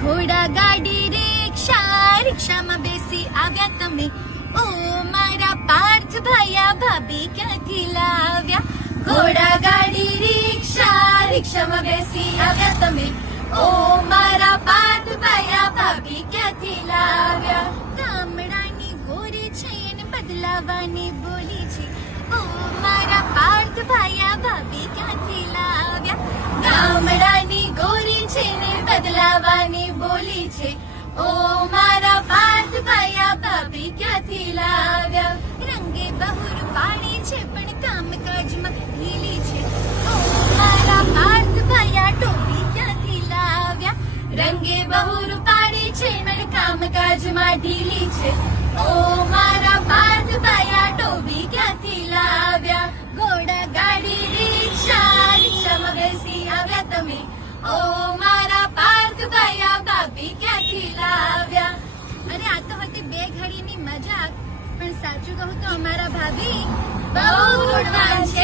ઘોડા ગાડી રિક્ષા રિક્ષામાં બેસી આવ્યા તમે ઓ મારા પાર્થ ભાયા ભાભી ક્યાંથી લાવ્યા ઘોડા ગાડી રિક્ષા રિક્ષામાં બેસી આવ્યા તમે ઓ મારા પાર્થ ભાયા ભાભી ક્યાંથી લાવ્યા ગામડાની ગોરી છે ને બદલાવાની બોલી છે ઓ મારા પાર્થ ભાયા ભાભી ક્યાંથી લાવ્યા ગામડાની ગોરી છે ને બદલાવાની બોલી છે ઓ મારા પાર્થ ભાયા ભાભી ક્યાંથી લાવ્યા રંગે બહુર પાડી છે પણ કામકાજમાં ઢીલી છે ઓ મારા પાર્થ ભાયા ટોપી ક્યાંથી લાવ્યા રંગે બહુર પાડી છે પણ કામકાજમાં ઢીલી છે ઓ મારા પાર્થ ભાયા ટોપી ક્યાંથી લાવ્યા ઘોડા ગાડી રિક્ષા રિક્ષામાં બેસી આવ્યા તમે ઓ મારા પાર્થ ભાયા ભાભી ક્યાંથી લાવ્યા અરે આ તો હતી બે ઘડીની મજાક પણ સાચું કહું તો અમારા ભાભી બહુ ગુણવાન છે